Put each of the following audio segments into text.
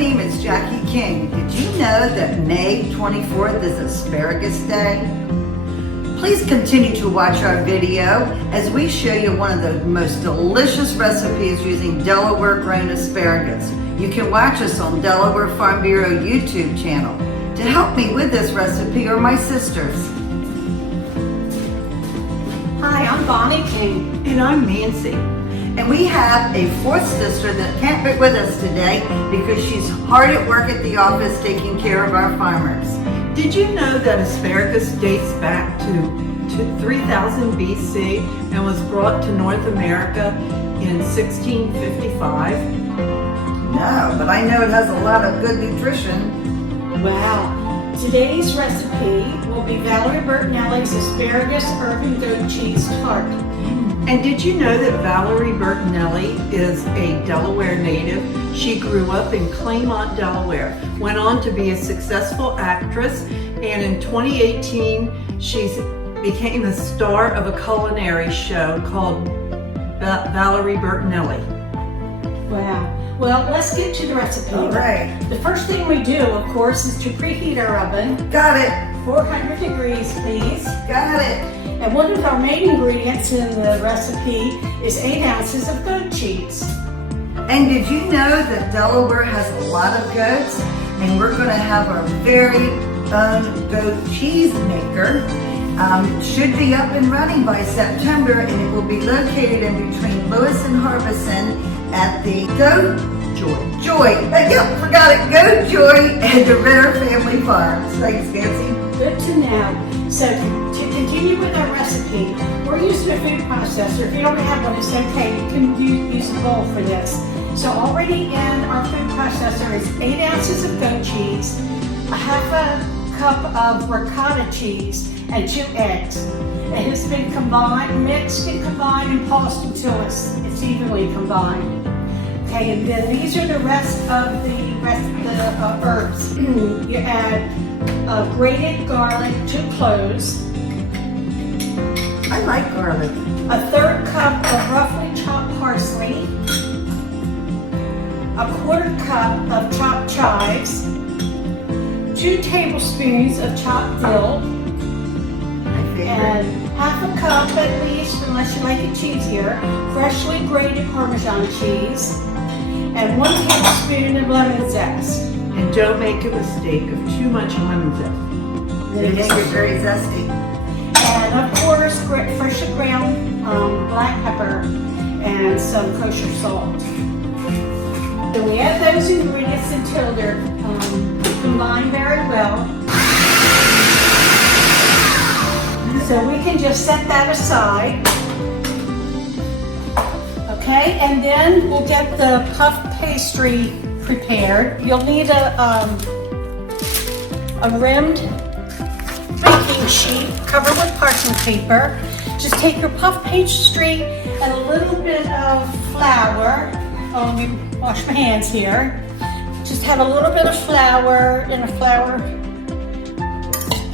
name is Jackie King. Did you know that May 24th is Asparagus Day? Please continue to watch our video as we show you one of the most delicious recipes using Delaware grown asparagus. You can watch us on Delaware Farm Bureau YouTube channel. To help me with this recipe are my sisters. Hi, I'm Bonnie King. And I'm Nancy. And we have a fourth sister that can't be with us today because she's hard at work at the office taking care of our farmers. Did you know that asparagus dates back to 3000 BC and was brought to North America in 1655? No, but I know it has a lot of good nutrition. Wow. Today's recipe will be Valerie Bertinelli's Asparagus Herb and Goat Cheese Tart. And did you know that Valerie Bertinelli is a Delaware native? She grew up in Claymont, Delaware, went on to be a successful actress, and in 2018 she became a star of a culinary show called Valerie Bertinelli. Wow. Well, let's get to the recipe. All right. The first thing we do, of course, is to preheat our oven. Got it. 400 degrees, please. Got it. And one of our main ingredients in the recipe is 8 ounces of goat cheese. And did you know that Delaware has a lot of goats? And we're going to have our very own goat cheese maker. Should be up and running by September, and it will be located in between Lewis and Harbison at the Goat Joy. Forgot it. Goat Joy at the Ritter Family Farms. Thanks, Nancy. Good to know. So to continue with our recipe, we're using a food processor. If you don't have one, it's okay. You can use a bowl for this. So already in our food processor is 8 ounces of goat cheese, a half a cup of ricotta cheese, and 2 eggs. It has been combined, mixed and combined and pulsed until it's evenly combined. Okay, and then these are the rest of the herbs. You add grated garlic, 2 cloves. I like garlic. A 1/3 cup of roughly chopped parsley. A 1/4 cup of chopped chives. 2 tablespoons of chopped dill. My favorite. And half a cup at least, unless you like it cheesier, freshly grated Parmesan cheese. And 1 tablespoon of lemon zest. And don't make a mistake of too much lemon zest. They make it very zesty. And of course, freshly ground black pepper and some kosher salt. So we add those ingredients until they're combined very well. So we can just set that aside. Okay, and then we'll get the puff pastry prepared. You'll need a rimmed baking sheet covered with parchment paper. Just take your puff pastry and a little bit of flour. Oh, let me wash my hands here. Just have a little bit of flour in a flour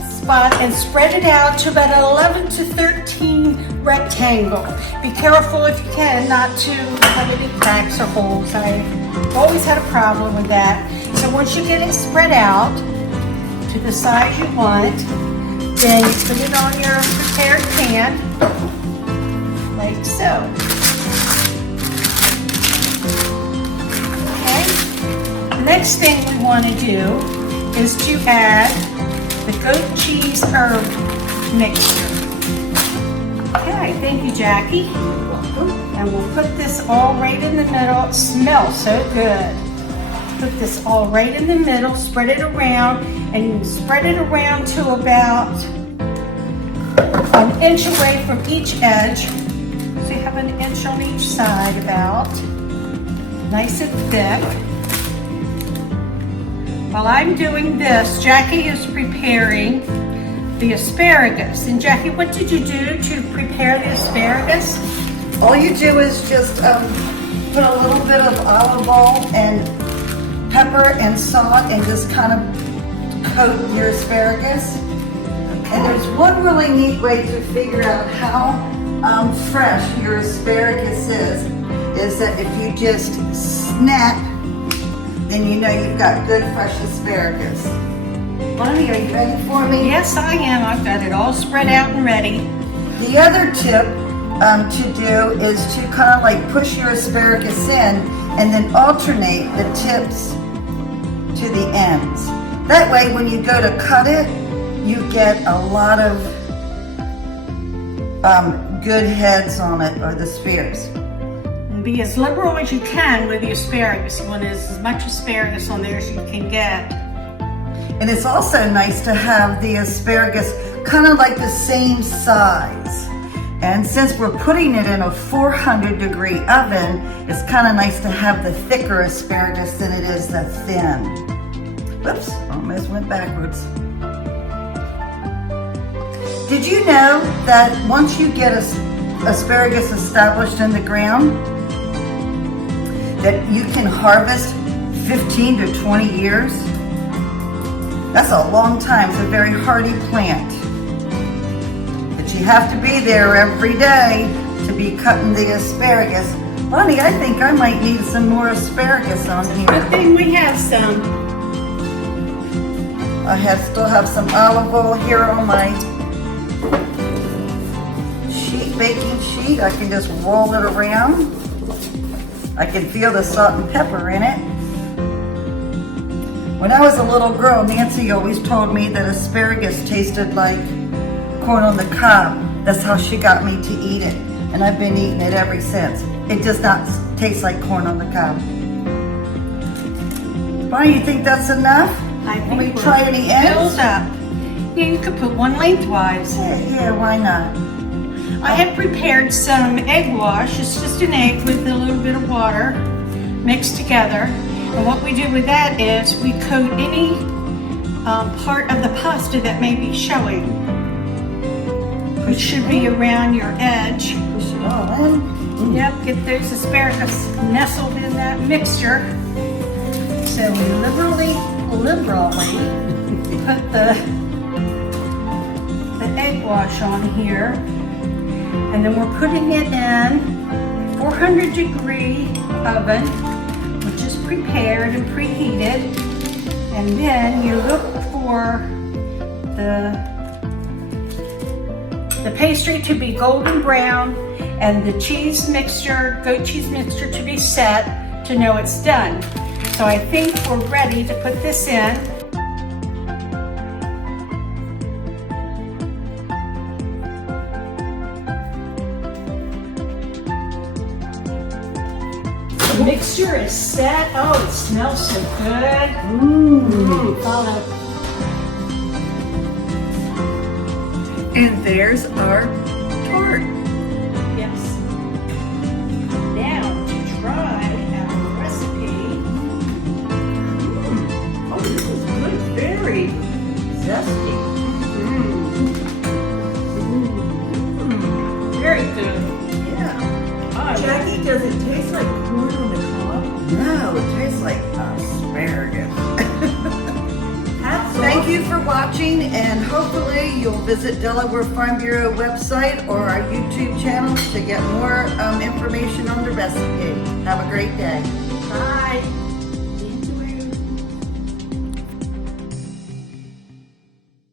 spot and spread it out to about 11 to 13 rectangle. Be careful if you can not to have any cracks or holes. I've always had a problem with that. So once you get it spread out to the size you want, then you put it on your prepared pan, like so. Okay. The next thing we want to do is to add the goat cheese herb mixture. Okay, thank you, Jackie. And we'll put this all right in the middle. It smells so good. Put this all right in the middle, spread it around, and spread it around to about an inch away from each edge. So you have an inch on each side about. Nice and thick. While I'm doing this, Jackie is preparing the asparagus. And Jackie, what did you do to prepare the asparagus? All you do is just put a little bit of olive oil and pepper and salt and just kind of coat your asparagus. And there's one really neat way to figure out how fresh your asparagus is that if you just snap then you know you've got good fresh asparagus. Bonnie, are you ready for me? Yes, I am. I've got it all spread out and ready. The other tip to do is to kind of like push your asparagus in and then alternate the tips to the ends. That way when you go to cut it, you get a lot of good heads on it, or the spears. And be as liberal as you can with the asparagus. You want as much asparagus on there as you can get. And it's also nice to have the asparagus kind of like the same size. And since we're putting it in a 400-degree oven, it's kind of nice to have the thicker asparagus than it is the thin. Whoops, almost went backwards. Did you know that once you get asparagus established in the ground, that you can harvest 15 to 20 years? That's a long time. It's a very hardy plant. But you have to be there every day to be cutting the asparagus. Bonnie, I think I might need some more asparagus on Good here. thing we have some. I still have some olive oil here on my baking sheet. I can just roll it around. I can feel the salt and pepper in it. When I was a little girl, Nancy always told me that asparagus tasted like corn on the cob. That's how she got me to eat it. And I've been eating it ever since. It does not taste like corn on the cob. Bonnie, you think that's enough? I Want me think to try any ends? filled up. Yeah, you could put one lengthwise. Yeah, why not? I have prepared some egg wash. It's just an egg with a little bit of water mixed together. And what we do with that is we coat any part of the pasta that may be showing, which should be around your edge. Push it all in. Yep, get those asparagus nestled in that mixture. So we liberally put the egg wash on here. And then we're putting it in 400-degree oven, which is prepared and preheated. And then you look for the pastry to be golden brown and the cheese mixture, goat cheese mixture, to be set to know it's done. So I think we're ready to put this in. The mixture is set. Oh, it smells so good. Follow. And there's our tart. Yes. Now to try our recipe. Oh, this is good. Very zesty. Very good. Yeah. Jackie, does it taste like corn on the cob? No, it tastes like asparagus. Thank you for watching, and hopefully you'll visit Delaware Farm Bureau website or our YouTube channel to get more information on the recipe. Have a great day. Bye.